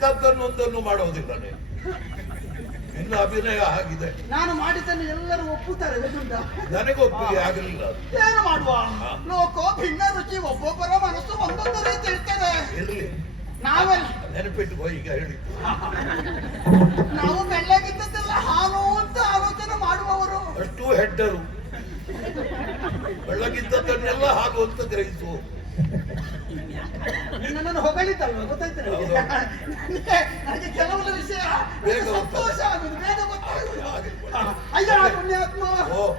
ಬೇಕಾದ್ದನ್ನೊಂದನ್ನು ಮಾಡೋದಿಲ್ಲ ನೀನು. ನಿನ್ನ ಅಭಿನಯ ಆಗಿದೆ. ನಾನು ಮಾಡಿದ್ದನ್ನು ಎಲ್ಲರೂ ಒಪ್ಪುತ್ತಾರೆ ಗೊತ್ತುಂಟಾ ನನಗೆ ಒಪ್ಪಿಗೆ ಆಗಲಿಲ್ಲ ಏನು ಮಾಡುವ? ಲೋಕೋ ಭಿನ್ನ ರುಚಿ ಒಬ್ಬೊಬ್ಬರ ಮನಸ್ಸು ಒಂದೊಂದು ರೀತಿ ಇರ್ತದೆ. ಇರ್ಲಿ. ನಾವೆಲ್ಲ ನೆನಪಿಟ್ಟು ಈಗ ಹೇಳಿದ್ದು ನಾವು ಬೆಳ್ಳಗಿದ್ದದ್ದೆಲ್ಲ ಹಾಲು ಅಂತ ಆಲೋಚನೆ ಮಾಡುವವರು. ಅಷ್ಟು ಹೆಡ್ಡರು. ಬೆಳ್ಳಗಿದ್ದದನ್ನೆಲ್ಲ ಹಾಲು ಅಂತ ಗ್ರಹಿಸು ನಿನ್ನನ್ನು ಹೊಗಳಿದ್ದಲ್ವ ಗೊತ್ತಾಯ್ತು ನನಗೆ ಕೆಲವೊಂದು ವಿಷಯ ಬೇಗ ಸಂತೋಷ ಆಗುದು ಬೇಗ ಗೊತ್ತಾಗುದು ಅಯ್ಯ ಪುಣ್ಯಾತ್ಮ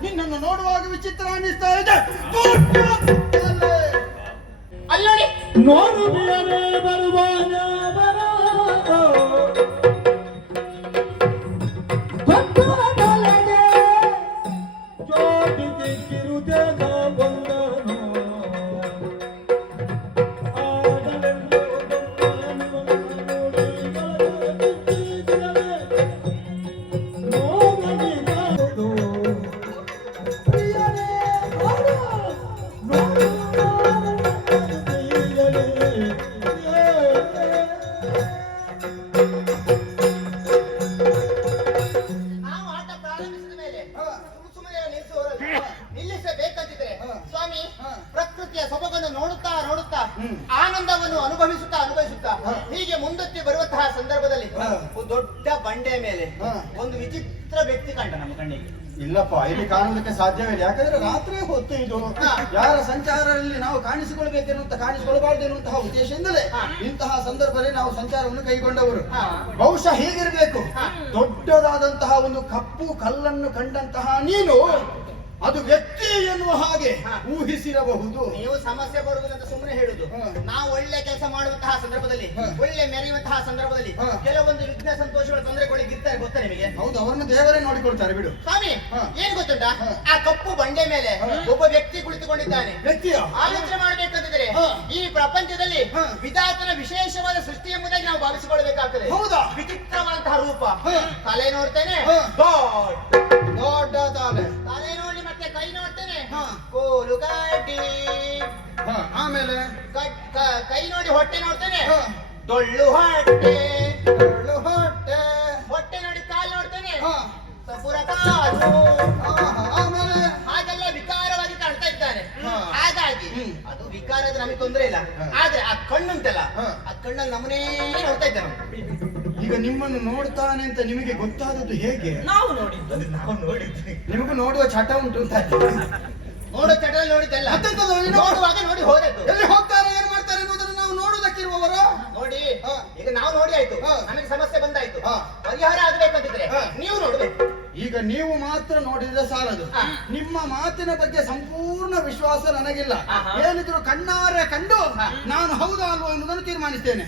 ನಿನ್ನನ್ನು ನೋಡುವಾಗ ವಿಚಿತ್ರ ಅನ್ನಿಸ್ತಾ ಇದೆ. ಅಲ್ಲೋಡಿ. ನೋಡು ಬರುವಾನ ಬರೋ ಭಕ್ತರ ತಲೆಗೆ ನಾವು ಸಂಚಾರವನ್ನು ಕೈಗೊಂಡವರು. ಬಹುಶಃ ಹೇಗಿರ್ಬೇಕು. ದೊಡ್ಡದಾದಂತಹ ಒಂದು ಕಪ್ಪು ಕಲ್ಲನ್ನು ಕಂಡಂತಹ ನೀನು ಅದು ವ್ಯಕ್ತಿ ಎನ್ನುವ ಹಾಗೆ. ಊಹಿಸಿರಬಹುದು ನೀವು ಸಮಸ್ಯೆ ಬರುವುದು ಅಂತ ಸುಮ್ಮನೆ ಹೇಳುದು. ನಾವು ಒಳ್ಳೆ ಕೆಲಸ ಮಾಡುವಂತಹ ಸಂದರ್ಭದಲ್ಲಿ ಒಳ್ಳೆ ಮೆರೆಯುವಂತಹ ಸಂದರ್ಭದಲ್ಲಿ. ಕೆಲವೊಂದು ವಿಘ್ನ ಸಂತೋಷಗಳ ತೊಂದರೆಗಳಿಗೆ ಇರ್ತಾರೆ ಗೊತ್ತಾ ನಿಮಗೆ ಹೌದು ಅವರನ್ನು ದೇವರೇ ನೋಡಿಕೊಳ್ತಾರೆ ಬಿಡು ಸ್ವಾಮಿ. ಏನ್ ಗೊತ್ತುಂಟ ಆ ಕಪ್ಪು ಬಂಡೆ ಮೇಲೆ ಒಬ್ಬ ವ್ಯಕ್ತಿ ಕುಳಿತುಕೊಂಡಿದ್ದಾನೆ ವ್ಯಕ್ತಿಯ ಆಲೋಚನೆ ಮಾಡಬೇಕಂತಿದ್ರೆ ಈ ಪ್ರಪಂಚದಲ್ಲಿ. ವಿಧಾತನ ವಿಶೇಷವಾದ ಸೃಷ್ಟಿ ಎಂಬುದಾಗಿ ನಾವು ಭಾವಿಸಿಕೊಳ್ಳಬೇಕಾಗ್ತದೆ ಹೌದಾ? ವಿಚಿತ್ರವಾದಂತಹ ರೂಪ. ತಲೆ ನೋಡ್ತೇನೆ. ದೊಡ್ಡ ತಲೆ ತಲೆ ನೋಡಿ ಕೈ ನೋಡ್ತೇನೆ. ಕೋಲು ಕಟ್ಟಿ ಆಮೇಲೆ ಕ- ನೋಡಿ ಹೊಟ್ಟೆ ನೋಡ್ತೇನೆ. ಡೊಳ್ಳು ಹೊಟ್ಟೆ ಬೆರಳು ಹೊಟ್ಟೆ ಹೊಟ್ಟೆ ನೋಡಿ ಕಾಲು ನೋಡ್ತೇನೆ. ಸಪುರ ಕಾಲು ಆಮೇಲೆ ಹಾಗೆಲ್ಲ ವಿಕಾರವಾಗಿ ಕಾಣ್ತಾ ಇದ್ದಾರೆ. ಹಾಗಾಗಿ. ಅದು ವಿಕಾರ ಆದ್ರೆ ನಮಗೆ ತೊಂದರೆ ಇಲ್ಲ. ಆದ್ರೆ ಆ ಕಣ್ಣುಂಟಲ್ಲ ಹಾ. ಆ ಕಣ್ಣಲ್ಲಿ ನಮ್ಮನೇ ನೋಡ್ತಾ ಇದ್ದಾನೆ ಈಗ ನಿಮ್ಮನ್ನು ನೋಡ್ತಾನೆ ಅಂತ ನಿಮಗೆ ಗೊತ್ತಾದದ್ದು ಹೇಗೆ? ನಾವು ನೋಡಿದ್ದು. ನಾವು ನೋಡಿದ್ವಿ. ನಿಮಗೂ ನೋಡುವ ಚಟ ಉಂಟು ಅಂತ ನೋಡೋ ಚಟ ನೋಡಿದ್ದಲ್ಲ? ನೀನು? ನೋಡುವಾಗ ನೋಡಿ. ಹೋದದ್ದು. ಎಲ್ಲಿ ಹೋಗ್ತಾರೆ ಏನ್ ಮಾಡ್ತಾರೆ ಅನ್ನೋದನ್ನು ನಾವು ನೋಡುವುದಕ್ಕಿರುವವರು? ನೋಡಿ. ಹಾ. ಈಗ ನಾವು ನೋಡಿ ಆಯ್ತು. ಹಾ. ನಮಗೆ ಸಮಸ್ಯೆ ಬಂದಾಯ್ತು. ಹಾ. ಪರಿಹಾರ ಆಗ್ಬೇಕಂತಿದ್ರೆ ಹಾ. ನೀವು ನೋಡ್ಬೇಕು. ಈಗ ನೀವು ಮಾತ್ರ ನೋಡಿದ್ರೆ ಸಾಲದು ನಿಮ್ಮ ಮಾತಿನ ಬಗ್ಗೆ ಸಂಪೂರ್ಣ ವಿಶ್ವಾಸ ನನಗಿಲ್ಲ. ಏನಿದ್ರು ಕಣ್ಣಾರೆ ಕಂಡು. ನಾನು ಹೌದಾ ಅಲ್ವಾ ಅನ್ನೋದನ್ನು ತೀರ್ಮಾನಿಸ್ತೇನೆ.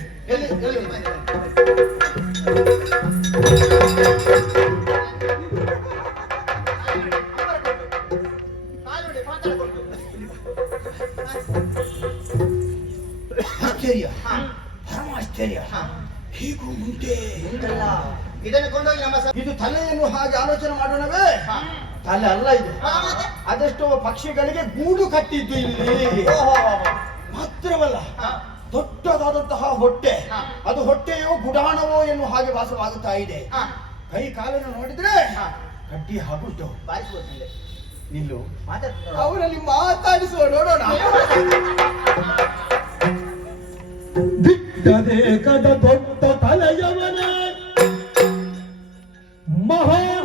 ಆಶ್ಚರ್ಯ ಹಾ. ಪರಮ ಆಶ್ಚರ್ಯ ಹಾ. ಹೀಗೂ ಮುಂದೆ ಉಂಟಲ್ಲ. ಇದನ್ನು ಕೊಂಡೋಗಿ ನಮ್ಮ ಸ- ಇದು ತಲೆಯನ್ನು ಹಾಗೆ ಆಲೋಚನೆ ಮಾಡೋಣವೇ ಹಾ. ತಲೆ ಅಲ್ಲ ಇದು ಹಾ, ಮತ್ತೆ? ಅದೆಷ್ಟೋ ಪಕ್ಷಿಗಳಿಗೆ ಗೂಡು ಕಟ್ಟಿದ್ದು ಇಲ್ಲಿ ಓಹೋ. ಮಾತ್ರವಲ್ಲ ಹಾ. ದೊಡ್ಡದಾದಂತಹ ಹೊಟ್ಟೆ ಹಾ. ಅದು ಹೊಟ್ಟೆಯೋ ಗುಡಾಣವೋ ಎನ್ನುವ ಹಾಗೆ ವಾಸವಾಗುತ್ತಾ ಇದೆ ಹಾ. ಕೈ ಕಾಲನ್ನು ನೋಡಿದ್ರೆ ಹಾ. ಕಡ್ಡಿ ಹಾಗುಂಟು ಬಾರಿಸ್ಬೋದು. ನಿಲ್ಲು. ಅವರಲ್ಲಿ ಮಾತಾಡಿಸುವ ನೋಡೋಣ ದಿಕ್ಕದೆ ಕದ ದೊಡ್ಡ ತಲೆಯವನೇ মহা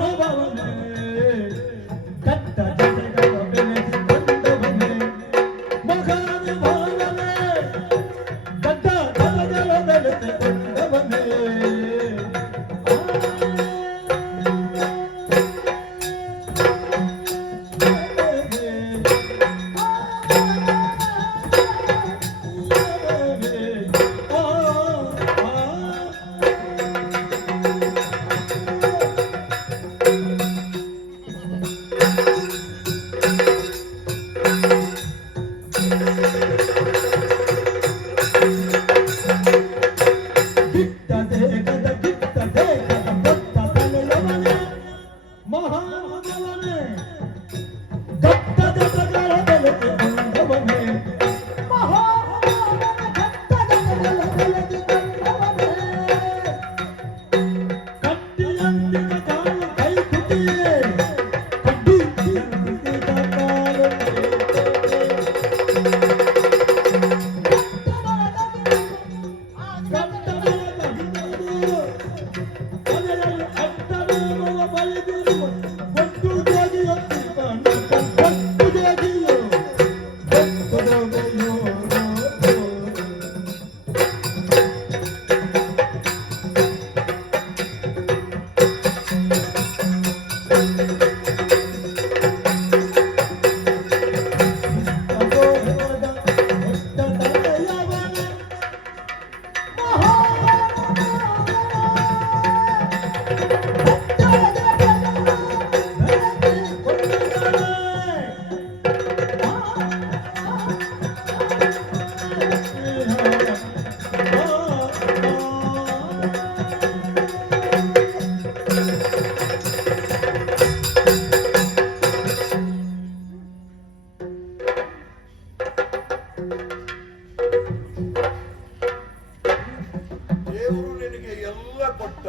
ದೇವರು ನಿನಗೆ ಎಲ್ಲ ಕೊಟ್ಟ.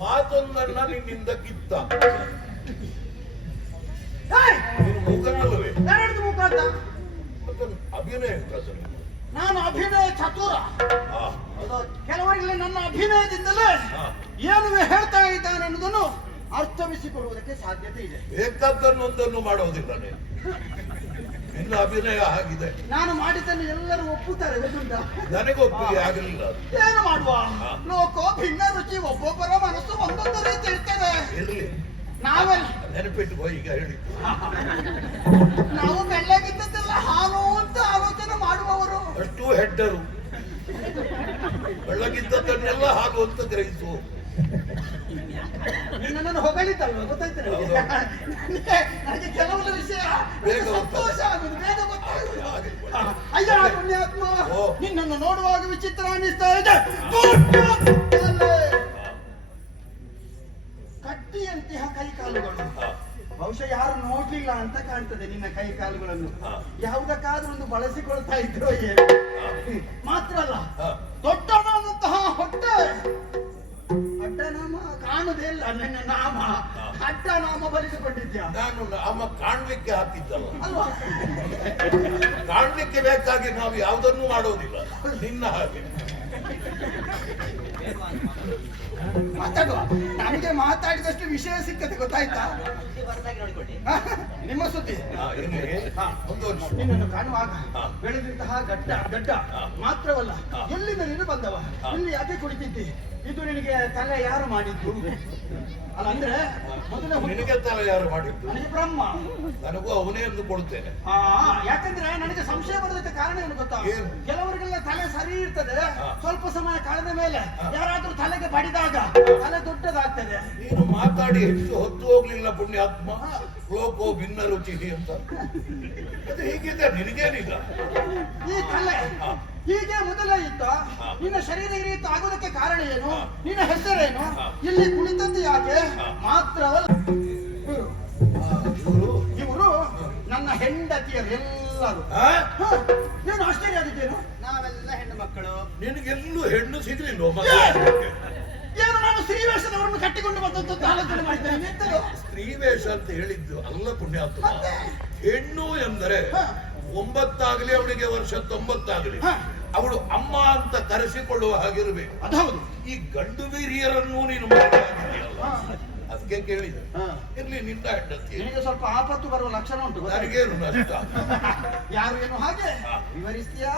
ಮಾತೊಂದನ್ನ ನಿನ್ನಿಂದ ಕಿತ್ತ. ಅಭಿನಯ ನಾನು ಅಭಿನಯ ಚತುರ. ಕೆಲವರಿಗೆ ನನ್ನ ಅಭಿನಯದಿಂದಲೇ ಏನು ಹೇಳ್ತಾ ಇದ್ದಾನೆ ಅನ್ನೋದನ್ನು ಅರ್ಥವಿಸಿಕೊಳ್ಳುವುದಕ್ಕೆ ಸಾಧ್ಯತೆ ಇದೆ. ಬೇಕಾದ್ದನ್ನೊಂದನ್ನು ಮಾಡೋದಿಲ್ಲ ನಿನ್ನ ಅಭಿನಯ ಆಗಿದೆ. ನಾನು ಮಾಡಿದ್ದನ್ನು ಎಲ್ಲರೂ ಒಪ್ಪುತ್ತಾರೆ ಗೊತ್ತುಂಟಾ? ನನಗೆ ಒಪ್ಪಿಗೆ ಆಗಲಿಲ್ಲ. ಏನು ಮಾಡುವ. ಲೋಕೋ ಭಿನ್ನ ರುಚಿ ಒಬ್ಬೊಬ್ಬರ ಮನಸ್ಸು ಒಂದೊಂದು ರೀತಿ ಇರ್ತದೆ. ನಾವೆಲ್ಲ ನಾವೆಲ್ಲ ನೆನಪಿಟ್ಟುಕೋ ಈಗ ಹೇಳಿ. ನಾವು ಬೆಳ್ಳಗಿದ್ದದ್ದೆಲ್ಲ ಹಾಲು ಅಂತ ಆಲೋಚನೆ ಮಾಡುವವರು. ಅಷ್ಟು ಹೆಡ್ಡರು. ಬೆಳ್ಳಗಿದ್ದದ್ದನ್ನೆಲ್ಲ ಹಾಲು ಅಂತ ನಿನ್ನನ್ನು ಹೊಗಳಿದ್ದಲ್ವ ಗೊತ್ತಾಯ್ತು ನನಗೆ ಕೆಲವೊಂದು ವಿಷಯ ಬೇಗ ಸಂತೋಷ ಆಗುದು ಬೇಗ ಗೊತ್ತಾಗುದು. ಅಯ್ಯ ಪುಣ್ಯಾತ್ಮ. ನಿನ್ನನ್ನು ನೋಡುವಾಗ ವಿಚಿತ್ರ ಅನ್ನಿಸ್ತಾ ಇದೆ. ಕಟ್ಟಿಯಂತೆ ಕಟ್ಟಿಯಂತಹ ಕೈ ಕಾಲುಗಳು ಬಹುಶಃ ಯಾರು ನೋಡ್ಲಿಲ್ಲ ಅಂತ ಕಾಣ್ತದೆ ನಿನ್ನ ಕೈ ಕಾಲುಗಳನ್ನು. ಯಾವುದಕ್ಕಾದ್ರೂ ಒಂದು ಬಳಸಿಕೊಳ್ತಾ ಇದ್ರೋ ಏನು? ಮಾತ್ರ ಅಲ್ಲ. ದೊಡ್ಡದಾದಂತಹ ಹೊಟ್ಟೆ. ನಿನ್ನ ನನ್ನ ನಾಮ. ಅಡ್ಡ ನಾಮ ಬರೆದುಕೊಂಡಿದ್ಯಾ? ನಾನು ನಾಮ ಕಾಣ್ಲಿಕ್ಕೆ ಹಾಕಿದ್ದಲ್ಲ. ಅಲ್ವಾ? ಕಾಣ್ಲಿಕ್ಕೆ ಬೇಕಾಗಿ ನಾವು ಯಾವುದನ್ನು ಮಾಡೋದಿಲ್ಲ. ನಿನ್ನ ಹಾಗೆ. ಮಾತಾಡುವ ನಮಗೆ ಮಾತಾಡಿದಷ್ಟು ವಿಷಯ ಸಿಕ್ಕತ್ತೆ ಗೊತ್ತಾಯ್ತಾ? ನಿಮ್ಮ ಸುದ್ದಿ. ನಿನ್ನನ್ನು ಕಾಣುವಾಗ. ಬೆಳೆದಂತಹ ಗಡ್ಡ ಗಡ್ಡ ಮಾತ್ರವಲ್ಲ. ಎಲ್ಲಿಂದ ನೀನು ಬಂದವ. ಇಲ್ಲಿ ಯಾಕೆ ಕುಡಿತಿದ್ದಿ ಇದು ನಿನಗೆ ತಲೆ ಯಾರು ಮಾಡಿದ್ದು ಅಲ್ಲ ಅಂದ್ರೆ ಮೊದಲೇ ಹುಟ್ಟು- ನಿನಗೆ ತಲೆ ಯಾರು ಮಾಡಿದ್ದು? ನನಗೆ ಬ್ರಹ್ಮ. ನನಗೂ ಅವನೇ ಎಂದು ಕೊಡ್ತೇನೆ ಆ, ಯಾಕಂದ್ರೆ ನನಗೆ ಸಂಶಯ ಬರೋದಕ್ಕೆ ಕಾರಣ ಏನು ಗೊತ್ತಾ? ಏನು? ಕೆಲವರಿಗೆಲ್ಲ ತಲೆ ಸರಿ ಇರ್ತದೆ ಹಾ. ಸ್ವಲ್ಪ ಸಮಯ ಕಳೆದ ಮೇಲೆ. ಯಾರಾದ್ರೂ ತಲೆಗೆ ಬಡಿದಾಗ ತಲೆ ದೊಡ್ಡದಾಗ್ತದೆ. ನೀನು ಮಾತಾಡಿ ಹೆಚ್ಚು ಹೊತ್ತು ಹೋಗ್ಲಿಲ್ಲ ಪುಣ್ಯಾತ್ಮ? ಲೋಕೋ ಭಿನ್ನ ರುಚಿ ಅಂತ. ಅದು ಹೀಗಿದೆ ನಿನಗೇನಿಲ್ಲ. ಈ ತಲೆ ಹೀಗೆ ಮೊದಲೇ ಇತ್ತ ಹಾ. ನಿನ್ನ ಶರೀರ ಈ ರೀತಿ ಆಗೋದಕ್ಕೆ ಕಾರಣ ಏನು. ನಿನ್ನ ಹೆಸರೇನು? ಇಲ್ಲಿ ಕುಳಿತದ್ದು ಯಾಕೆ. ಮಾತ್ರವಲ್ಲ. ಇವರು? ಇವರು? ನನ್ನ ಹೆಂಡತಿಯರೆಲ್ಲರೂ. ಏನು ಆಶ್ಚರ್ಯ ಆಗಿದ್ದೇನು ನಾವೆಲ್ಲ ಹೆಣ್ಣು ಮಕ್ಕಳು. ನಿನಗೆಲ್ಲೂ ಹೆಣ್ಣು ಸಿಗ್ಲಿಲ್ಲ? ಏನು ನಾನು ಶ್ರೀವೇಷದವರನ್ನು ಕಟ್ಟಿಕೊಂಡು ಬಂದದ್ದು ಆಲೋಚನೆ ಮಾಡಿದ್ದೇನೆ ವೇಷ ಅಂತ ಹೇಳಿದ್ದು ಅಲ್ಲ ಪುಣ್ಯಾತ್ಮ ಮತ್ತೆ? ಹೆಣ್ಣು ಎಂದರೆ ಹಾ. ಒಂಬತ್ತಾಗಲಿ ಅವಳಿಗೆ ವರ್ಷ ತೊಂಬತ್ತಾಗಲಿ ಹಾ. ಅವಳು ಅಮ್ಮ ಅಂತ ಕರೆಸಿಕೊಳ್ಳುವ ಹಾಗಿರಬೇಕು ಅದು ಹೌದು ಈ ಗಂಡು ವೀರ್ಯರನ್ನು ನೀನು ಹಾ. ಅದಕ್ಕೆ ಕೇಳಿದೆ ಹಾ. ಇರ್ಲಿ ನಿನ್ನ ಹೆಂಡತಿ ನಿನಗೆ ಸ್ವಲ್ಪ ಆಪತ್ತು ಬರುವ ಲಕ್ಷಣ ಉಂಟು ಗೊತ್ತಾ? ನನಗೇನು ನಷ್ಟ ಯಾರು ಏನು ಹಾಗೆ. ವಿವರಿಸ್ತೀಯಾ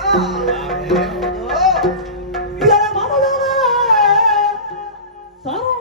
তারা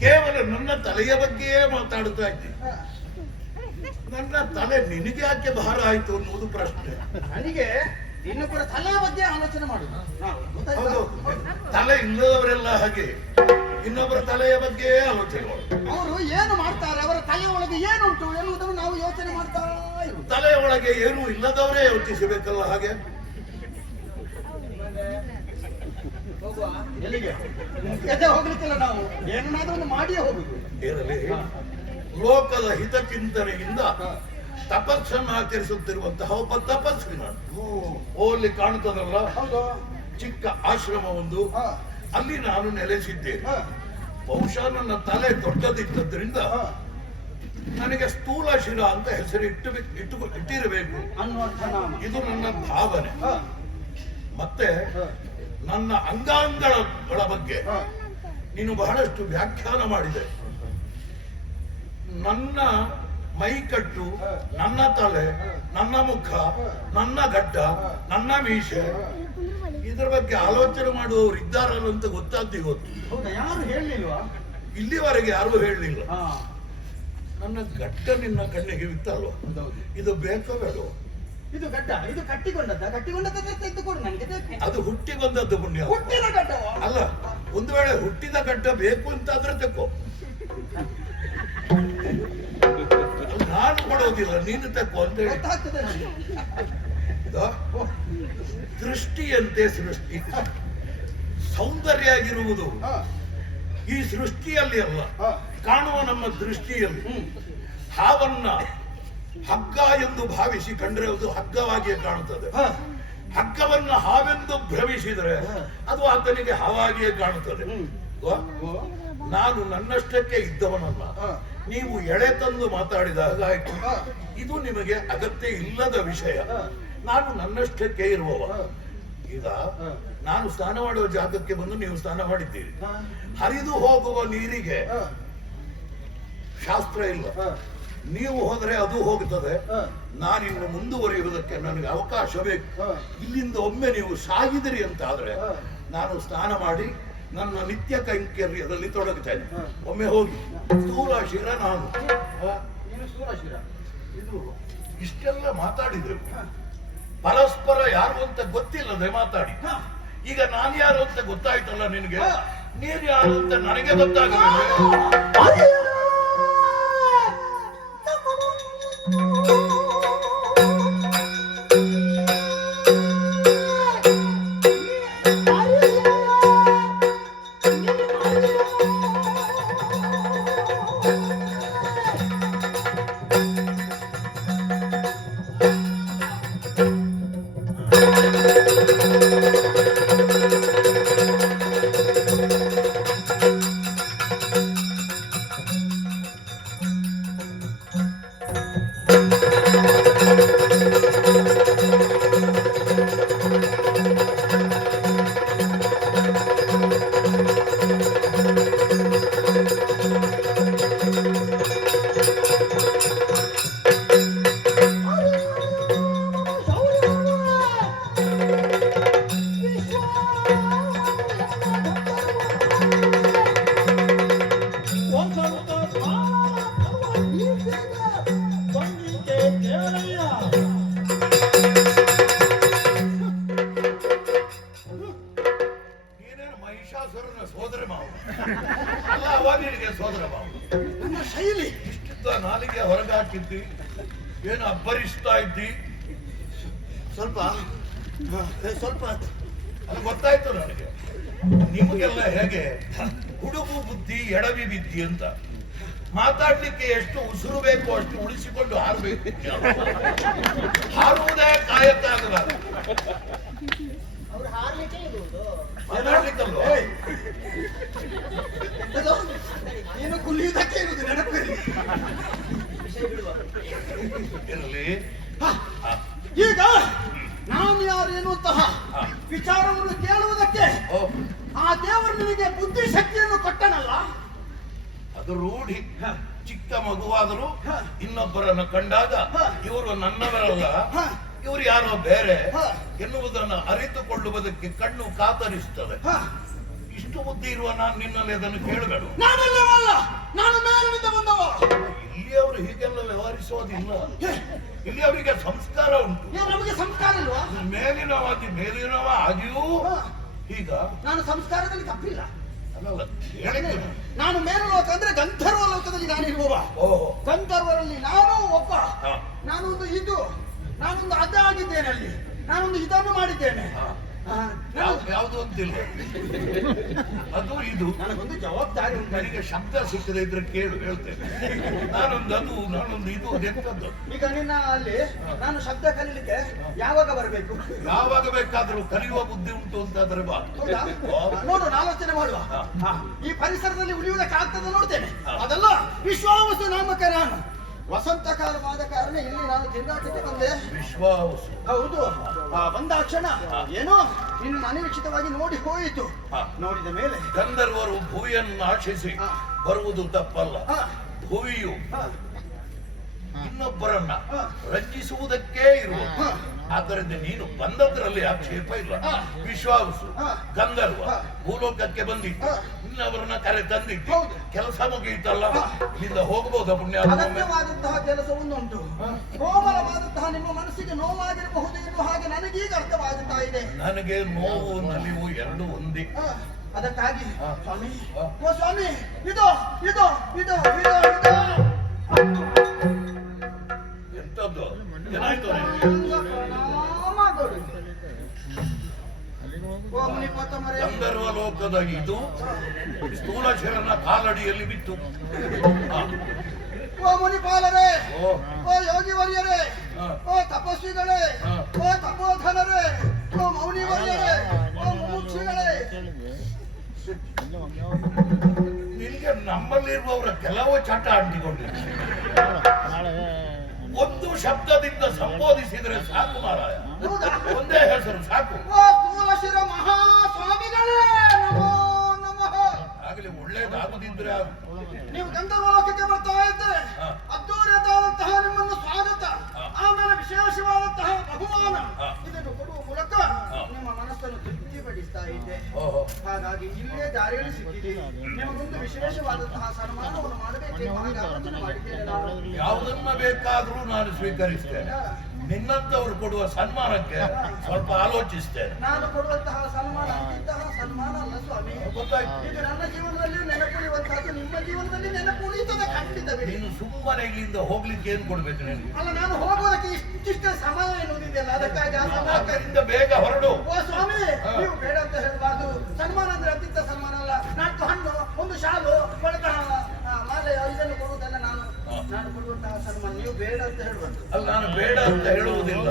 ಕೇವಲ ನನ್ನ ತಲೆಯ ಬಗ್ಗೆಯೇ ಮಾತಾಡ್ತಾ ಇದ್ದೀನಿ. ನನ್ನ ತಲೆ ನಿನಗೆ ಯಾಕೆ ಭಾರ ಆಯ್ತು ಅನ್ನೋದು ಪ್ರಶ್ನೆ. ನನಗೆ ಇನ್ನೊಬ್ಬರ ತಲೆಯ ಬಗ್ಗೆ ಆಲೋಚನೆ ಮಾಡುದು? ಹೌದು. ತಲೆ ಇಲ್ಲದವರೆಲ್ಲ ಹಾಗೆ. ಇನ್ನೊಬ್ಬರ ತಲೆಯ ಬಗ್ಗೆ ಆಲೋಚನೆ ಅವರು ಏನು ಮಾಡ್ತಾರೆ? ಅವರ ತಲೆ ಒಳಗೆ ಏನುಂಟು ಎನ್ನುವುದನ್ನು ನಾವು ಯೋಚನೆ ಮಾಡ್ತಾ ತಲೆ ತಲೆಯ ಒಳಗೆ ಏನೂ ಇಲ್ಲದವರೇ ಯೋಚಿಸಬೇಕಲ್ಲ ಹಾಗೆ? ಎಲ್ಲಿಗೆ? ಎದೆ ಹೋಗ್ಲಿಕ್ಕಿಲ್ಲ ನಾವು. ಏನನ್ನಾದ್ರೂ ಒಂದು ಮಾಡಿಯೇ ಹೋಗುದು ಇರಲಿ ಲೋಕದ ಹಿತಚಿಂತನೆಯಿಂದ ತಪಸ್ಸನ್ನು ಆಚರಿಸುತ್ತಿರುವಂತಹ ಒಬ್ಬ ತಪಸ್ವಿ ನಾನು ಓಲ್ಲಿ ಕಾಣುತ್ತದಲ್ಲ? ಚಿಕ್ಕ ಆಶ್ರಮ ಒಂದು. ಅಲ್ಲಿ ನಾನು ನೆಲೆಸಿದ್ದೆ ಬಹುಶಃ ನನ್ನ ತಲೆ ದೊಡ್ಡದಿದ್ದರಿಂದ. ನನಗೆ ಸ್ಥೂಲ ಶಿರ ಅಂತ ಹೆಸರು ಇಟ್ಟು ಇಟ್ಟು ಇಟ್ಟಿರಬೇಕು ಇದು ನನ್ನ ಭಾವನೆ. ಮತ್ತೆ ನನ್ನ ಅಂಗಾಂಗಗಳ ಬಗ್ಗೆ ನೀನು ಬಹಳಷ್ಟು ವ್ಯಾಖ್ಯಾನ ಮಾಡಿದೆ. ನನ್ನ ಮೈಕಟ್ಟು ನನ್ನ ತಲೆ ನನ್ನ ಮುಖ ನನ್ನ ಗಡ್ಡ ನನ್ನ ಮೀಸೆ. ಇದ್ರ ಬಗ್ಗೆ ಆಲೋಚನೆ ಮಾಡುವವರು ಇದ್ದಾರಲ್ಲ ಅಂತ ಗೊತ್ತಾದ್ದು ಗೊತ್ತು ಯಾರು ಹೇಳಲಿಲ್ವಾ? ಇಲ್ಲಿವರೆಗೆ ಯಾರು ಹೇಳಲಿಲ್ಲ. ನನ್ನ ಗಡ್ಡ ನಿನ್ನ ಕಣ್ಣಿಗೆ ಬಿತ್ತಲ್ವ? ಇದು ಬೇಕೋ ಬೇಡೋ ಇದು ಗಡ್ಡ ಇದು ಕಟ್ಟಿಕೊಂಡದ್ದ. ಕಟ್ಟಿಕೊಂಡದ್ದ ತೆಗೆದುಕೊಡು ನನಗೆ ಬೇಕು ಅದು ಹುಟ್ಟಿ ಬಂದದ್ದು ಪುಣ್ಯ. ಹುಟ್ಟಿದ ಗಡ್ಡ ಅಲ್ಲ ಒಂದು ವೇಳೆ ಹುಟ್ಟಿದ ಗಡ್ಡ ಬೇಕು ಅಂತ ಆದ್ರೆ ತೆಕ್ಕೋ ನಾನು ಕೊಡೋದಿಲ್ಲ ನೀನು ತೆಕ್ಕೋ ಅಂತ ಹೇಳಿ. ಗೊತ್ತಾಗ್ತದೆ ಇದು ದೃಷ್ಟಿಯಂತೆ ಸೃಷ್ಟಿ. ಸೌಂದರ್ಯ ಆಗಿರುವುದು ಈ ಸೃಷ್ಟಿಯಲ್ಲಿ ಅಲ್ಲ. ಕಾಣುವ ನಮ್ಮ ದೃಷ್ಟಿಯಲ್ಲಿ. ಹಾವನ್ನ ಹಗ್ಗ ಎಂದು ಭಾವಿಸಿ ಕಂಡ್ರೆ ಅದು ಹಗ್ಗವಾಗಿಯೇ ಕಾಣುತ್ತದೆ. ಹಾ, ಹಗ್ಗವನ್ನ ಹಾವೆಂದು ಭ್ರಮಿಸಿದರೆ. ಅದು ಆತನಿಗೆ ಹಾವಾಗಿಯೇ ಕಾಣುತ್ತದೆ. ನಾನು ನನ್ನಷ್ಟಕ್ಕೆ ಇದ್ದವನಲ್ಲ. ನೀವು ಎಳೆ ತಂದು ಮಾತಾಡಿದಾಗ ಆಯ್ತು. ಇದು ನಿಮಗೆ ಅಗತ್ಯ ಇಲ್ಲದ ವಿಷಯ. ನಾನು ನನ್ನಷ್ಟಕ್ಕೆ ಇರುವವ. ಈಗ ನಾನು ಸ್ನಾನ ಮಾಡುವ ಜಾಗಕ್ಕೆ ಬಂದು ನೀವು ಸ್ನಾನ ಮಾಡಿದ್ದೀರಿ. ಹರಿದು ಹೋಗುವ ನೀರಿಗೆ ಶಾಸ್ತ್ರ ಇಲ್ಲ. ನೀವು ಹೋದ್ರೆ ಅದು ಹೋಗುತ್ತದೆ ನಾನು ನಾನಿನ್ನು ಮುಂದುವರಿಯುವುದಕ್ಕೆ ನನಗೆ ಅವಕಾಶ ಬೇಕು. ಇಲ್ಲಿಂದ ಒಮ್ಮೆ ನೀವು ಸಾಗಿದಿರಿ ಅಂತ ಆದ್ರೆ ನಾನು ಸ್ನಾನ ಮಾಡಿ ನನ್ನ ನಿತ್ಯ ಕೈಂಕರ್ಯದಲ್ಲಿ ತೊಡಗುತ್ತೇನೆ. ಒಮ್ಮೆ ಹೋಗಿ. ಸ್ಥೂಲ ಶಿರ ನಾನು. ಇದು ಇಷ್ಟೆಲ್ಲ ಮಾತಾಡಿದ್ರು. ಪರಸ್ಪರ ಯಾರು ಅಂತ ಗೊತ್ತಿಲ್ಲದೆ ಮಾತಾಡಿ. ಈಗ ನಾನು ಯಾರು ಅಂತ ಗೊತ್ತಾಯ್ತಲ್ಲ ನಿನಗೆ. ನೀನು ಯಾರು ಅಂತ ನನಗೆ ಗೊತ್ತಾಗಬೇಕು ಬುದ್ಧಿ ವಿದ್ಯೆ ಅಂತ. ಮಾತಾಡ್ಲಿಕ್ಕೆ ಎಷ್ಟು ಉಸಿರು ಬೇಕು ಅಷ್ಟು ಉಳಿಸಿಕೊಂಡು ಹಾರಬೇಕು. ಹಾರುವುದೇ ಕಾಯತ್ತಾಗಲ್ಲ ಅವ್ರು ಹಾರ್ಲಿಕ್ಕೆ ಇರುವುದು ಮಾತಾಡ್ಲಿಕ್ಕಲ್ವ ಏಯ್. ಇದು, ನೀನು ಕುಲಿಯುವುದಕ್ಕೆ ಇರುವುದು ನೆನಪಿರಲಿ ವಿಷಯ ಬಿಡುವ ಇರಲಿ ಹ, ಹ, ಈಗ ನಾನು ಯಾರು ಎನ್ನುವಂತಹ ಹ. ವಿಚಾರವನ್ನು ಕೇಳುವುದಕ್ಕೆ ಓ, ಆ ದೇವರು ನಿನಗೆ ಬುದ್ಧಿಶಕ್ತಿಯನ್ನು ಕೊಟ್ಟನಲ್ಲ ಅದು ಅದು ರೂಢಿ ಚಿಕ್ಕ ಮಗುವಾದರೂ ಹ. ಇನ್ನೊಬ್ಬರನ್ನು ಕಂಡಾಗ ಹ. ಇವರು ನನ್ನವರಲ್ಲ. ಇವರು ಯಾರೋ ಬೇರೆ. ಎನ್ನುವುದನ್ನು ಅರಿತುಕೊಳ್ಳುವುದಕ್ಕೆ ಕಣ್ಣು ಕಾತರಿಸುತ್ತದೆ. ಇಷ್ಟು ಬುದ್ಧಿ ಇರುವ ನಾನು ನಿನ್ನಲ್ಲಿ ಅದನ್ನು ಕೇಳಬೇಡ. ನಾನು ಮೇಲಿನಿಂದ ಬಂದವ. ಇಲ್ಲಿ ಅವರು ಹೀಗೆಲ್ಲ ವ್ಯವಹರಿಸೋದಿಲ್ಲ. ಇಲ್ಲಿ ಅವರಿಗೆ ಸಂಸ್ಕಾರ ಉಂಟು. ನಮಗೆ ಸಂಸ್ಕಾರ ಇಲ್ವಾ? ಮೇಲಿನವಾದಿ ಮೇಲಿನವ ಆಗಿಯೂ. ಈಗ ನಾನು ಸಂಸ್ಕಾರದಲ್ಲಿ ತಪ್ಪಿಲ್ಲ. ನಾನು ಮೇಲೋಕ ಲೋಕ ಅಂದ್ರೆ ಗಂಧರ್ವ ಲೋಕದಲ್ಲಿ ನಾನು ಓಹೋ. ಗಂಧರ್ವರಲ್ಲಿ ನಾನು. ನಾನೊಂದು ಇದು ನಾನೊಂದು ಅದಾಗಿದ್ದೇನೆ ಅಲ್ಲಿ. ನಾನೊಂದು ಇದನ್ನು ಮಾಡಿದ್ದೇನೆ. ಯಾವ್ದು ಅಂತಿಲ್ಲ. ಅದು ಇದು. ನನಗೊಂದು ಜವಾಬ್ದಾರಿ ಉಂಟು. ನನಗೆ ಶಬ್ದ ಸಿಕ್ಕದೆ ಇದ್ರೆ ಕೇಳು ಹೇಳ್ತೇನೆ. ನಾನೊಂದು ಅದು ನಾನೊಂದು ಇದು ಎಂತದ್ದು ಈಗ ನಿನ್ನ ಅಲ್ಲಿ ನಾನು ಶಬ್ದ ಕಲೀಲಿಕ್ಕೆ ಯಾವಾಗ ಬರಬೇಕು? ಯಾವಾಗ ಬೇಕಾದ್ರೂ ಕಲಿಯುವ ಬುದ್ಧಿ ಉಂಟು ಅಂತಾದ್ರೆ ಬಾ. ನೋಡು ಆಲೋಚನೆ ಮಾಡುವ. ಈ ಪರಿಸರದಲ್ಲಿ ಉಳಿಯುವುದಕ್ಕೆ ಆಗ್ತದೆ ನೋಡ್ತೇನೆ. ಅದಲ್ಲ ವಿಶ್ವಾಸ ನಾಮಕ ನಾನು. ವಸಂತ ಕಾಲವಾದ ಕಾರಣ ಇಲ್ಲಿ ನಾನು ತಿರುಗಾಟಕ್ಕೆ ಬಂದೆ. ವಿಶ್ವಾಸ ಹೌದು. ಆ, ಬಂದ ಕ್ಷಣ ಏನೋ ನಿನ್ನ ಅನಿರೀಕ್ಷಿತವಾಗಿ ನೋಡಿ ಹೋಯಿತು. ನೋಡಿದ ಮೇಲೆ ಗಂಧರ್ವರು ಭೂಮಿಯನ್ನು ಆಶಿಸಿ ಹ. ಬರುವುದು ತಪ್ಪಲ್ಲ. ಭೂವಿಯು ಇನ್ನೊಬ್ಬರನ್ನ. ರಂಜಿಸುವುದಕ್ಕೆ ಇರುವ. ಆದ್ದರಿಂದ ನೀನು ಬಂದದ್ರಲ್ಲಿ ಆಕ್ಷೇಪ ಇಲ್ಲ ವಿಶ್ವಾಸ ಗಂಧರ್ವ. ಭೂಲೋಕಕ್ಕೆ ಬಂದಿತ್ತು ಹ. ಇನ್ನವರನ್ನ ಕರೆ ತಂದಿದ್ದು ಕೆಲಸ ಮುಗಿಯಿತಲ್ಲ. ಇಲ್ಲಿಂದ ಹೋಗಬಹುದ ಪುಣ್ಯ ಅಗತ್ಯವಾದಂತಹ ಕೆಲಸವೊಂದುಂಟು. ಕೋಮಲವಾದಂತಹ ನಿಮ್ಮ ಮನಸ್ಸಿಗೆ ನೋವಾಗಿರಬಹುದು ಎಂದು ಹಾಗೆ ನನಗೀಗ ಅರ್ಥವಾಗುತ್ತಾ ಇದೆ. ನನಗೆ ನೋವು ನಲಿವು ಎರಡು ಒಂದೇ. ಅದಕ್ಕಾಗಿ. ಸ್ವಾಮಿ. ಓ ಸ್ವಾಮಿ ಇದು ಇದು ಇದು ಇದು. ಇದು ಗಂಧರ್ವ ಲೋಕದ ಇದು. ಸ್ಥೂಲಶರನ ಕಾಲಡಿಯಲ್ಲಿ ಬಿತ್ತು. ಓ ಮುನಿಪಾಲರೇ ಓ. ಓ ಯೋಗಿ ವರ್ಯರೇ. ಓ ತಪಸ್ವಿಗಳೇ. ಓ ತಪೋಧನರೇ. ಓ ಮೌನಿ ವರ್ಯರೇ. ಓ ಮುಮುಕ್ಷಿಗಳೇ. ನಿಮಗೆ ನಮ್ಮಲ್ಲಿರುವವರ ಕೆಲವು ಚಟ ಅಂಟಿಕೊಂಡಿದೆ ಒಂದು ಶಬ್ದದಿಂದ ಸಂಬೋಧಿಸಿದರೆ ಸಾಕು ಮಾರಾಯ ಒಂದೇ ಹೆಸರು ಸಾಕು ಮಹಾಸ್ವಾಮಿಗಳೇ ನಮೋ ನಮಃ ಆಗಲಿ ಒಳ್ಳೇದಾಗುದಿದ್ರೆ. ನೀವು ಗಂಧರ್ವಲೋಕಕ್ಕೆ ಬರ್ತಾ ಇದ್ದರೆ. ಅದ್ದೂರಿಯಾದಂತಹ ನಿಮ್ಮನ್ನು ಸ್ವಾಗತ. ಆಮೇಲೆ ವಿಶೇಷವಾದಂತಹ ಬಹುಮಾನ. ಇದನ್ನು ಕೊಡುವ ಮೂಲಕ ನಿಮ್ಮ ಮನಸ್ಸನ್ನು ತೃಪ್ತಿಪಡಿಸ್ತಾ ಇದ್ದೆ. ಓಹೋ. ಹಾಗಾಗಿ ಇಲ್ಲೇ ದಾರಿಯಲ್ಲಿ ಸಿಕ್ಕಿದೆ ನಿಮಗೊಂದು ವಿಶೇಷವಾದಂತಹ ಸನ್ಮಾನವನ್ನು ಮಾಡಬೇಕೆಂಬ ಮಾಡಿದ್ದೇನೆ ನಾನು. ಯಾವುದನ್ನ ಬೇಕಾದ್ರೂ ನಾನು ಸ್ವೀಕರಿಸ್ತೇನೆ. ನಿನ್ನಂತವ್ರು ಕೊಡುವ ಸನ್ಮಾನಕ್ಕೆ ಸ್ವಲ್ಪ ಆಲೋಚಿಸ್ತೇನೆ. ನಾನು ಕೊಡುವಂತಹ ಸನ್ಮಾನ ಅಂತಹ ಸನ್ಮಾನ ಅಲ್ಲ ಸ್ವಾಮಿ. ಗೊತ್ತಾಯ್ತು. ಇದು ನನ್ನ ಜೀವನದಲ್ಲಿ ನೆನಪುಳಿಯುವಂತಹದ್ದು ನಿಮ್ಮ ಜೀವನದಲ್ಲಿ ನೆನಪುಳಿಯುತ್ತದೆ ಖಂಡಿತ ಬಿಡಿ. ನೀನು ಸುಮ್ಮನೆ ಇಲ್ಲಿಂದ ಹೋಗ್ಲಿಕ್ಕೆ ಏನ್ ಕೊಡ್ಬೇಕು ನಿನಗೆ? ಅಲ್ಲ ನಾನು ಹೋಗೋದಕ್ಕೆ ಇಷ್ಟಿಷ್ಟೇ ಸಮಯ ಎನ್ನುವುದಿದೆಯಲ್ಲ ಅದಕ್ಕಾಗಿ ಆ ಸಮಯ ಅದರಿಂದ ಬೇಗ ಹೊರಡು. ಓ ಸ್ವಾಮಿ ನೀವು ಬೇಡ ಅಂತ ಹೇಳಬಾರ್ದು. ಸನ್ಮಾನ ಅಂದ್ರೆ ಅತ್ಯಂತ ಸನ್ಮಾನ ಅಲ್ಲ. ನಾಲ್ಕು ಹಣ್ಣು ಒಂದು ಶಾಲು. ನಾನು ಕೊಡುವಂತಹ ಸನ್ಮಾನ ನೀವು ಬೇಡ ಅಂತ ಹೇಳಬಾರ್ದು ಅಲ್ಲ ನಾನು ಬೇಡ ಅಂತ ಹೇಳುವುದಿಲ್ಲ.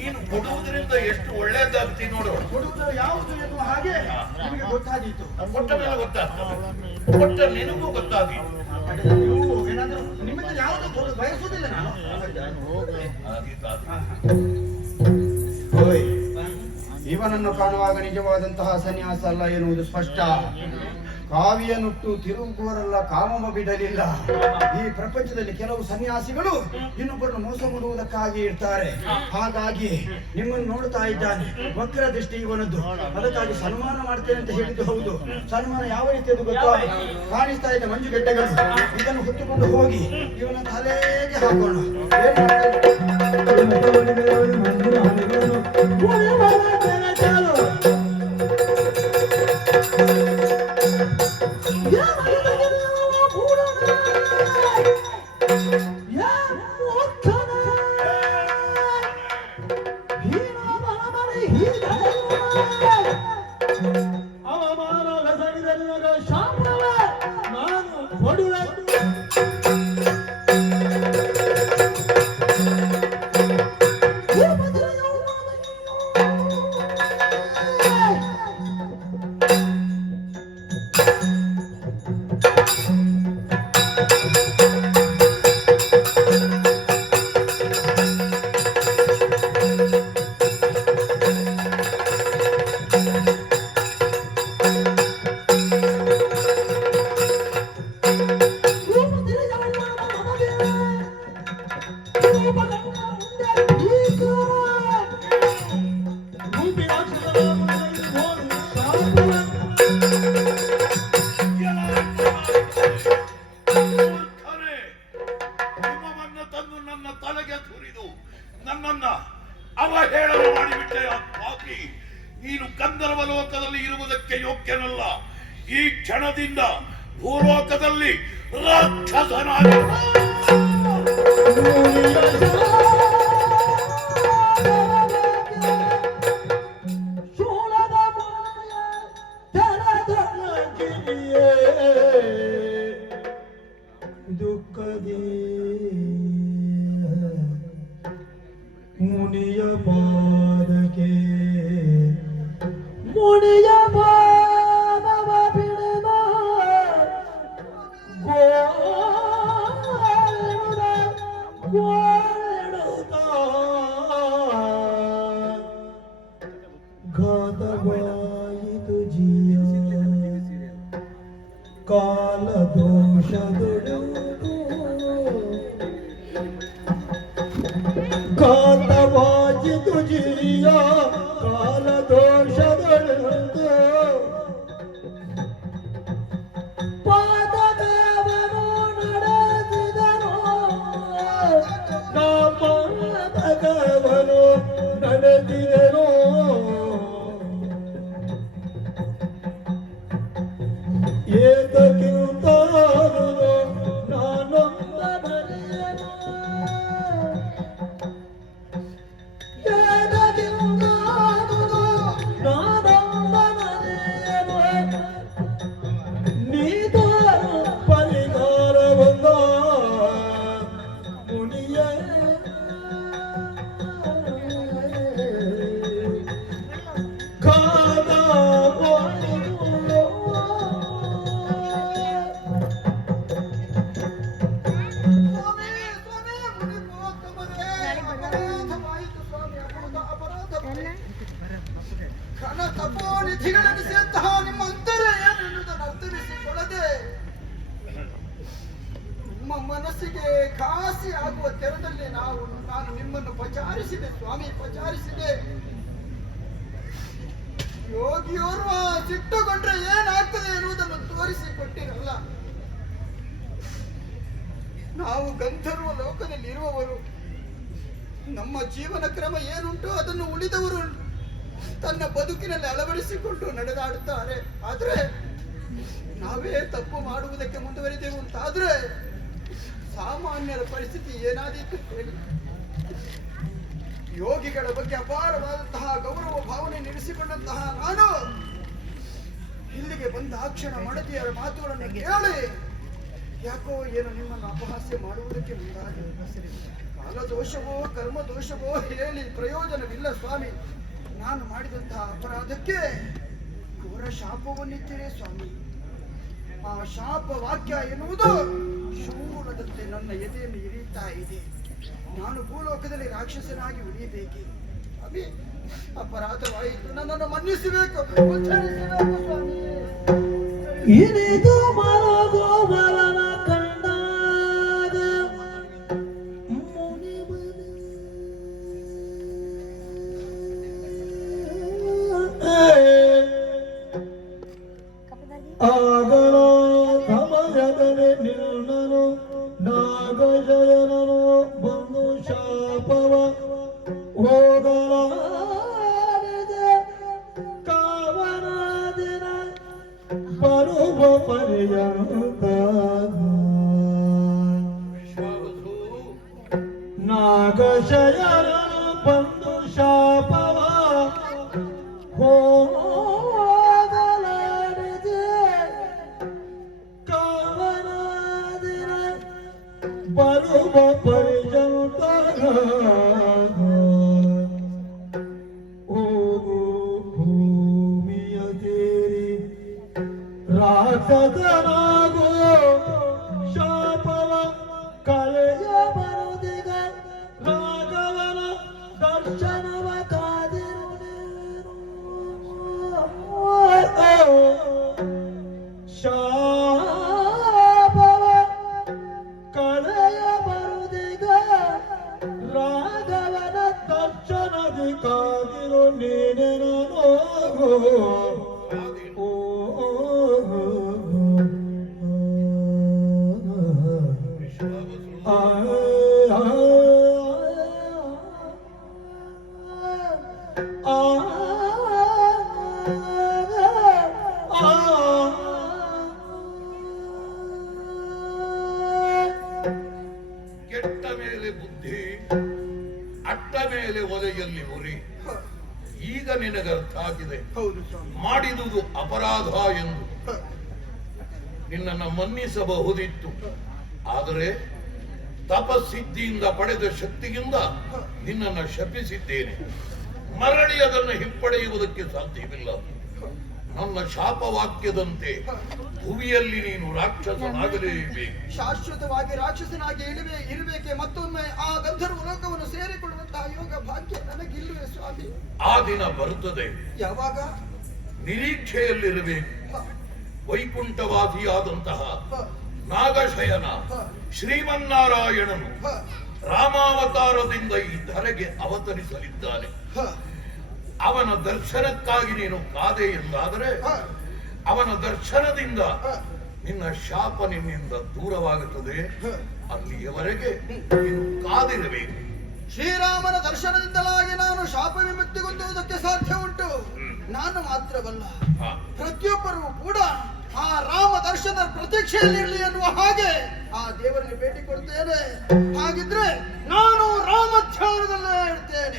ನೀನು ಕೊಡುವುದರಿಂದ ಎಷ್ಟು ಒಳ್ಳೇದಾಗ್ತಿ ನೋಡು. ಕೊಡುವುದು ಯಾವುದು ಎನ್ನುವ ಹಾಗೆ. ನಿಮಗೆ ಗೊತ್ತಾದೀತು. ಕೊಟ್ಟ ಮೇಲೆ ಗೊತ್ತಾಗ್ತದೆ. ಕೊಟ್ಟ ನಿನಗೂ ಗೊತ್ತಾದೀತು. ಹಾಗಾದ್ರೆ ನೀವು ಏನಾದ್ರೂ ನಿಮ್ಮಿಂದ ಯಾವುದು ಬಯಸುವುದಿಲ್ಲ ನಾನು. ಓಯ್ ಇವನನ್ನು ಕಾಣುವಾಗ ನಿಜವಾದಂತಹ ಸನ್ಯಾಸ ಅಲ್ಲ ಎನ್ನುವುದು ಸ್ಪಷ್ಟ. ಕಾವಿಯ ನುಟ್ಟು ತಿರುಗುವರೆಲ್ಲ ಕಾಮಮ ಬಿಡಲಿಲ್ಲ. ಈ ಪ್ರಪಂಚದಲ್ಲಿ ಕೆಲವು ಸನ್ಯಾಸಿಗಳು ಇನ್ನೊಬ್ಬರನ್ನು ಮೋಸ ಮಾಡುವುದಕ್ಕಾಗಿ ಇರ್ತಾರೆ. ಹಾಗಾಗಿ ನಿಮ್ಮನ್ನು ನೋಡುತ್ತಾ ಇದ್ದಾನೆ. ವಕ್ರ ದೃಷ್ಟಿ ಇವನದ್ದು. ಅದಕ್ಕಾಗಿ ಸನ್ಮಾನ ಮಾಡ್ತೇನೆ ಅಂತ ಹೇಳಿದ್ದು ಹೌದು. ಸನ್ಮಾನ ಯಾವ ರೀತಿಯದು ಗೊತ್ತಾ? ಕಾಣಿಸ್ತಾ ಇದ್ದ ಮಂಜುಗೆಡ್ಡೆಗಳು. ಇದನ್ನು ಹೊತ್ತುಕೊಂಡು ಹೋಗಿ ಇವನ ತಲೆಗೆ ಹಾಕೋಣ. ಏತಕ್ಕಿಂತ ನಾನೊಂದ ನಿಮ್ಮನ್ನು ಪಚಾರಿಸಿದೆ, ಸ್ವಾಮಿ, ಪಚಾರಿಸಿದೆ. ಯೋಗಿಯೋರ್ವ ಸಿಟ್ಟುಕೊಂಡ್ರೆ ಏನಾಗ್ತದೆ ಎನ್ನುವುದನ್ನು ತೋರಿಸಿಕೊಟ್ಟಿರಲ್ಲ. ನಾವು ಗಂಧರ್ವ ಲೋಕದಲ್ಲಿ ಇರುವವರು, ನಮ್ಮ ಜೀವನ ಕ್ರಮ ಏನುಂಟು ಅದನ್ನು ಉಳಿದವರು ತನ್ನ ಬದುಕಿನಲ್ಲಿ ಅಳವಡಿಸಿಕೊಂಡು ನಡೆದಾಡುತ್ತಾರೆ. ಆದ್ರೆ, ನಾವೇ ತಪ್ಪು ಮಾಡುವುದಕ್ಕೆ ಮುಂದುವರಿದೆವು ಅಂತಾದ್ರೆ, ಸಾಮಾನ್ಯರ ಪರಿಸ್ಥಿತಿ ಏನಾದೀತು ಹೇಳಿ. ಯೋಗಿಗಳ ಬಗ್ಗೆ ಅಪಾರವಾದಂತಹ ಗೌರವ ಭಾವನೆ ನಡೆಸಿಕೊಂಡಂತಹ ನಾನು ಇಲ್ಲಿಗೆ ಬಂದ ಆ ಕ್ಷಣ ಮಡದಿಯರ ಮಾತುಗಳನ್ನು ಕೇಳಿ. ಯಾಕೋ ಏನು ನಿಮ್ಮನ್ನು ಅಪಹಾಸ್ಯ ಮಾಡುವುದಕ್ಕೆ ಮುಂದಾಗಿ ಕಾಲದೋಷವೋ ಕರ್ಮ ದೋಷವೋ ಹೇಳಿ ಪ್ರಯೋಜನವಿಲ್ಲ ಸ್ವಾಮಿ. ನಾನು ಮಾಡಿದಂತಹ ಅಪರಾಧಕ್ಕೆ ಘೋರ ಶಾಪವನ್ನಿದ್ದೀರಿ ಸ್ವಾಮಿ. ಆ ಶಾಪ ವಾಕ್ಯ ಎನ್ನುವುದು ಶೂಲದಂತೆ ನನ್ನ ಎದೆಯನ್ನು ಇರಿತಾ ಇದೆ. ನಾನು ಭೂಲೋಕದಲ್ಲಿ ರಾಕ್ಷಸನಾಗಿ ಉಳಿಯಬೇಕೆ? ಅಭಿ ಅಪರಾಧವಾಯಿತು. ನನ್ನನ್ನು ಮನ್ನಿಸಬೇಕು. ಏನೇ ಸ್ವಾಮಿ. ಬಂದು ಶಾಪವ ಮನ್ನಿಸಬಹುದಿತ್ತು. ಆದರೆ ತಪಸ್ಸಿದ್ಧಿಯಿಂದ ಪಡೆದ ಶಕ್ತಿಯಿಂದ ನಿನ್ನನ್ನು ಶಪಿಸಿದ್ದೇನೆ. ಮರಳಿ ಅದನ್ನು ಹಿಂಪಡೆಯುವುದಕ್ಕೆ ಸಾಧ್ಯವಿಲ್ಲ. ನನ್ನ ಶಾಪವಾಕ್ಯದಂತೆ ಭುವಿಯಲ್ಲಿ ನೀನು ರಾಕ್ಷಸನಾಗಲೇಬೇಕು ಶಾಶ್ವತವಾಗಿ ರಾಕ್ಷಸನಾಗಿ ಇಳುವೆ ಇರಬೇಕೆ ಮತ್ತೊಮ್ಮೆ ಆ ಗಂಧರ್ವ ಲೋಕವನ್ನು ಸೇರಿಕೊಳ್ಳುವಂತಹ ಯೋಗ ಭಾಗ್ಯ ನನಗಿಲ್ಲವೇ ಸ್ವಾಮಿ? ಆ ದಿನ ಬರುತ್ತದೆ. ಯಾವಾಗ? ನಿರೀಕ್ಷೆಯಲ್ಲಿರಬೇಕು ವೈಕುಂಠವಾದಿಯಾದಂತಹ ನಾಗಶಯನ ಶ್ರೀಮನ್ನಾರಾಯಣನು ರಾಮಾವತಾರದಿಂದ ಈ ಧರೆಗೆ ಅವತರಿಸಲಿದ್ದಾನೆ. ಅವನ ದರ್ಶನಕ್ಕಾಗಿ ನೀನು ಕಾದೆ ಎಂದಾದರೆ ಅವನ ದರ್ಶನದಿಂದ ನಿನ್ನ ಶಾಪ ನಿನ್ನಿಂದ ದೂರವಾಗುತ್ತದೆ. ಅಲ್ಲಿಯವರೆಗೆ ನೀನು ಕಾದಿರಬೇಕು. ಶ್ರೀರಾಮನ ದರ್ಶನದಿಂದಲಾಗಿ ನಾನು ಶಾಪ ವಿಮುಕ್ತಿಗೊಂಡುವುದಕ್ಕೆ ಸಾಧ್ಯ ಉಂಟು. ನಾನು ಮಾತ್ರವಲ್ಲ ಪ್ರತಿಯೊಬ್ಬರೂ ಕೂಡ ಆ ರಾಮ ದರ್ಶನ ಪ್ರತೀಕ್ಷೆಯಲ್ಲಿರಲಿ ಎನ್ನುವ ಹಾಗೆ ಆ ದೇವರನ್ನು ಭೇಟಿ ಕೊಡ್ತೇನೆ. ಹಾಗಿದ್ರೆ ನಾನು ರಾಮ ಧ್ಯಾನದಲ್ಲೇ ಇರ್ತೇನೆ